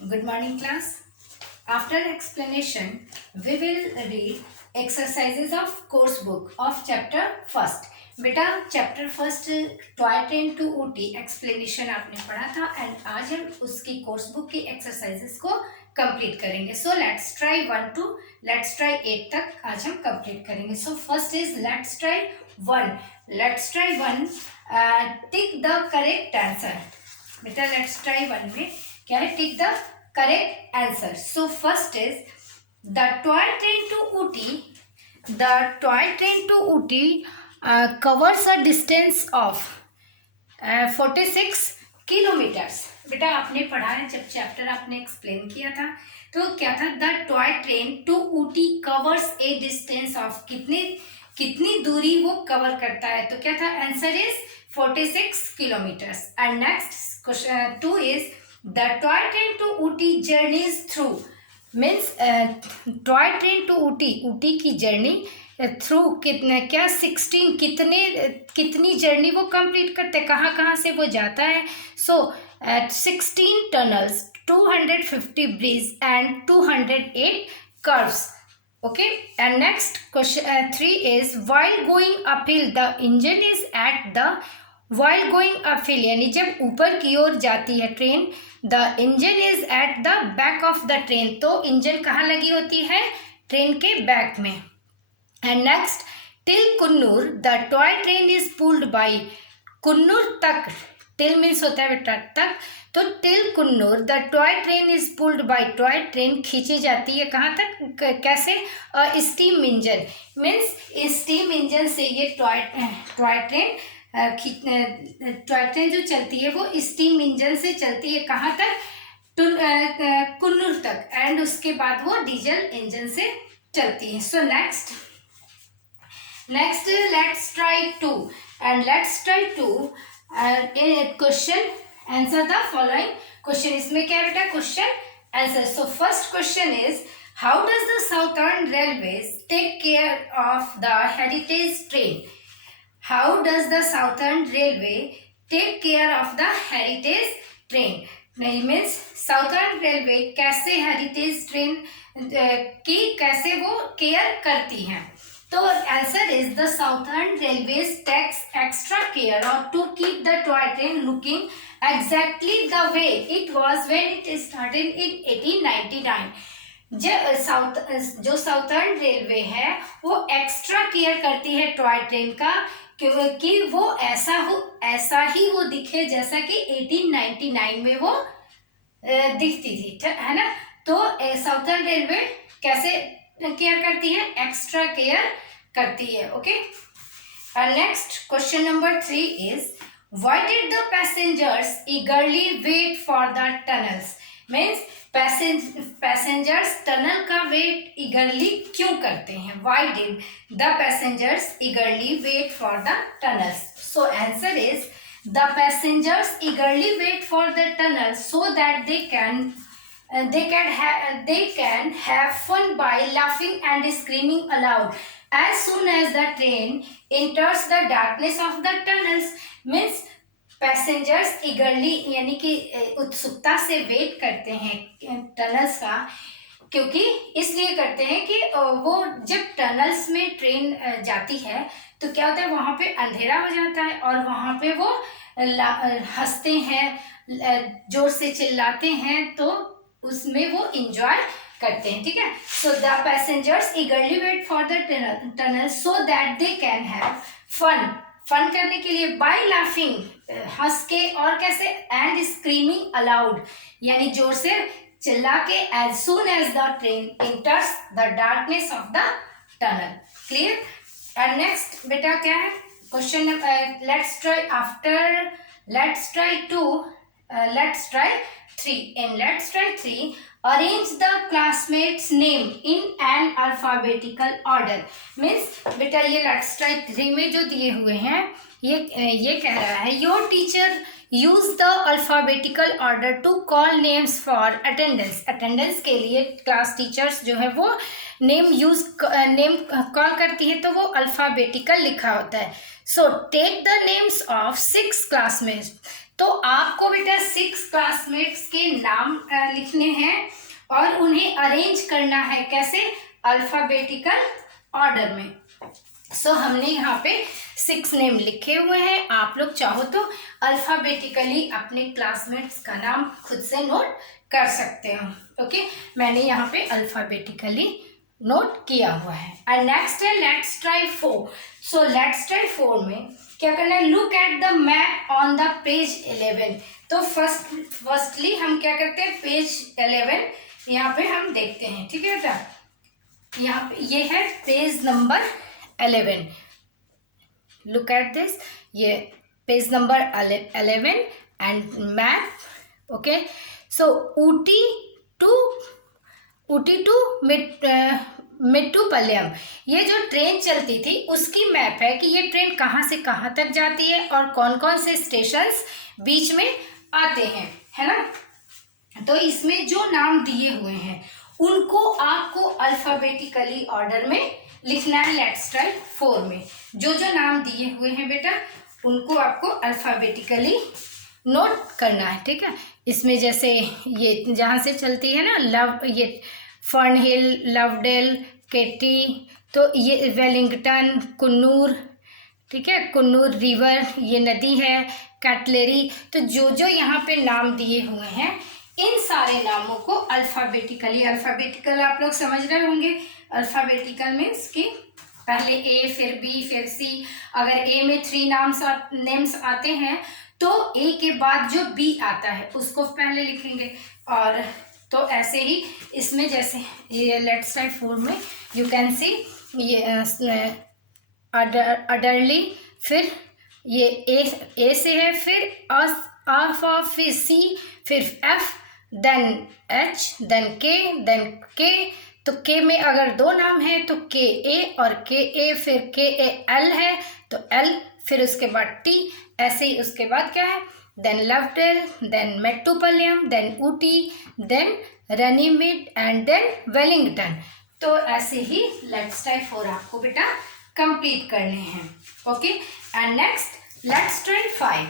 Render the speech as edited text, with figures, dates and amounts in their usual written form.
Good morning, class. After explanation, we will read exercises of course book of chapter first. बेटा chapter first toy train to Ooty explanation आपने पढ़ा था and आज हम उसकी course book की एक्सरसाइजेस को कंप्लीट करेंगे. So let's try 1 to let's try 8 तक आज हम कंप्लीट करेंगे. So first is let's try 1. Let's try 1 tick the correct answer. बेटा लेट्स ट्राई 1 में क्या है? Tick the correct answer. So first is the toy train to Ooty. The toy train to Ooty covers a distance of 46 kilometres. बेटा आपने पढ़ा है जब chapter आपने एक्सप्लेन किया था तो क्या था? The toy train to Ooty covers a distance of कितनी दूरी वो कवर करता है. तो क्या था? Answer is 46 kilometres. And next question 2 is the toy train to Ooty journeys through. Means toy train to Ooty की जर्नी थ्रू कितने क्या 16 कितनी जर्नी वो कंप्लीट करते, कहाँ से वो जाता है. सो 16 tunnels, 250 bridge and 208 curves. Okay. And next question 3 is while going uphill the engine is at the. While going uphill यानी जब ऊपर की ओर जाती है train, the engine is at the back of the train. तो इंजन कहाँ लगी होती है? ट्रेन के बैक में. And next, till Kunnur, the toy train is pulled by. Kunnur तक, till means होता है बेटा तक. तो till Kunnur, the toy train is pulled by. toy train खींची जाती है कहाँ तक? कैसे? Steam engine. Means steam engine से ये टॉय ट्रेन जो चलती है वो स्टीम इंजन से चलती है कहाँ तक? कुन्नूर तक. एंड उसके बाद वो डीजल इंजन से चलती है. सो next let's try 2. and let's try 2 question. answer the following question. इसमें क्या है बेटा? Question answer. So first question is how does the southern railways take care of the heritage train. How does the southern railway take care of the heritage train. नहीं means southern railway कैसे heritage train की कैसे वो care करती हैं. तो answer is the southern railways takes extra care और to keep the toy train looking exactly the way it was when it started इन 1899. जो साउथर्न रेलवे है वो एक्स्ट्रा केयर करती है टॉय ट्रेन का कि वो ऐसा ही वो दिखे जैसा कि 1899 में वो दिखती थी, है ना. तो साउथर्न रेलवे कैसे केयर करती है? एक्स्ट्रा केयर करती है. Okay. Next question number 3 is why did the passengers eagerly wait for the tunnels. Means passengers tunnel का वेट ईगरली क्यों करते हैं? Why did the passengers eagerly wait for the tunnels. So answer is the passengers eagerly wait for the tunnels so that they can have fun by laughing and screaming aloud as soon as the train enters the darkness of the tunnels. means passengers eagerly यानी कि उत्सुकता से wait करते हैं tunnels का. क्योंकि इसलिए करते हैं कि वो जब टनल्स में ट्रेन जाती है तो क्या होता है? वहाँ पे अंधेरा हो जाता है और वहाँ पे वो हंसते हैं, जोर से चिल्लाते हैं, तो उसमें वो इंजॉय करते हैं. ठीक है. So the passengers eagerly wait for the tunnel so that they can have fun करने के लिए बाय लाफिंग हंस के और कैसे एंड स्क्रीमिंग अलाउड यानी जोर से चिल्ला के as soon as the train enters the darkness of the tunnel. Clear. And next बेटा क्या है? Question let's try 2. let's try 3. in let's try 3 arrange the classmates name in an alphabetical order. means बेटा ये let's try 3 में जो दिए हुए हैं ये कह रहा है your teacher use the alphabetical order to call names for attendance. attendance के लिए क्लास टीचर्स जो है वो नेम कॉल करती है तो वो अल्फाबेटिकल लिखा होता है. So take the names of 6 classmates. तो आपको बेटा 6 क्लासमेट्स के नाम लिखने हैं और उन्हें अरेंज करना है कैसे, अल्फाबेटिकल ऑर्डर में। सो हमने यहाँ पे 6 नेम लिखे हुए हैं। आप लोग चाहो तो अल्फाबेटिकली अपने क्लासमेट्स का नाम खुद से नोट कर सकते हो। ओके, मैंने यहाँ पे अल्फाबेटिकली नोट किया हुआ है। एंड नेक्स्ट है let's try 4। So let's try 4 में क्या करना है, look at the map on the page 11। तो फर्स्टली हम क्या करते हैं, पेज 11 यहाँ पे हम देखते हैं। ठीक है बेटा, यहाँ पे ये है page number 11। Look at this, ये page number 11 and map. Okay, so Ooty to Mettupalayam, ये जो ट्रेन चलती थी उसकी मैप है कि ये ट्रेन कहाँ से कहाँ तक जाती है और कौन कौन से स्टेशंस बीच में आते हैं, है ना। तो इसमें जो नाम दिए हुए हैं उनको आपको अल्फाबेटिकली ऑर्डर में लिखना है। लेट्स ट्राई 4 में जो जो नाम दिए हुए हैं बेटा उनको आपको अल्फाबेटिकली नोट करना है। ठीक है, इसमें जैसे ये जहाँ से चलती है ना, ये फर्नहिल, लवडेल, केटी, तो ये वेलिंगटन, कुन्नूर, ठीक है, कुन्नूर रिवर ये नदी है, कैटलेरी। तो जो जो यहाँ पे नाम दिए हुए हैं इन सारे नामों को अल्फाबेटिकली, अल्फाबेटिकल आप लोग समझ रहे होंगे, अल्फाबेटिकल मीन्स कि पहले ए फिर बी फिर सी। अगर ए में 3 नेम्स आते हैं तो ए के बाद जो बी आता है उसको पहले लिखेंगे। और तो ऐसे ही इसमें जैसे ये लेट्स ट्राई 4 में यू कैन सी ये अडरली, फिर ये ए से है, फिर फिर सी, फिर एफ, देन एच, देन के। तो के में अगर 2 नाम है तो के ए और के ए, फिर के ए एल है तो एल, फिर उसके बाद टी, ऐसे ही उसके बाद क्या है, then Lovedale, then Mettupalayam, then Ooty, then Runnymede and then Wellington. तो ऐसे ही लेट्स ट्राई 4 आपको बेटा कंप्लीट करने हैं। Okay, and next let's try 5।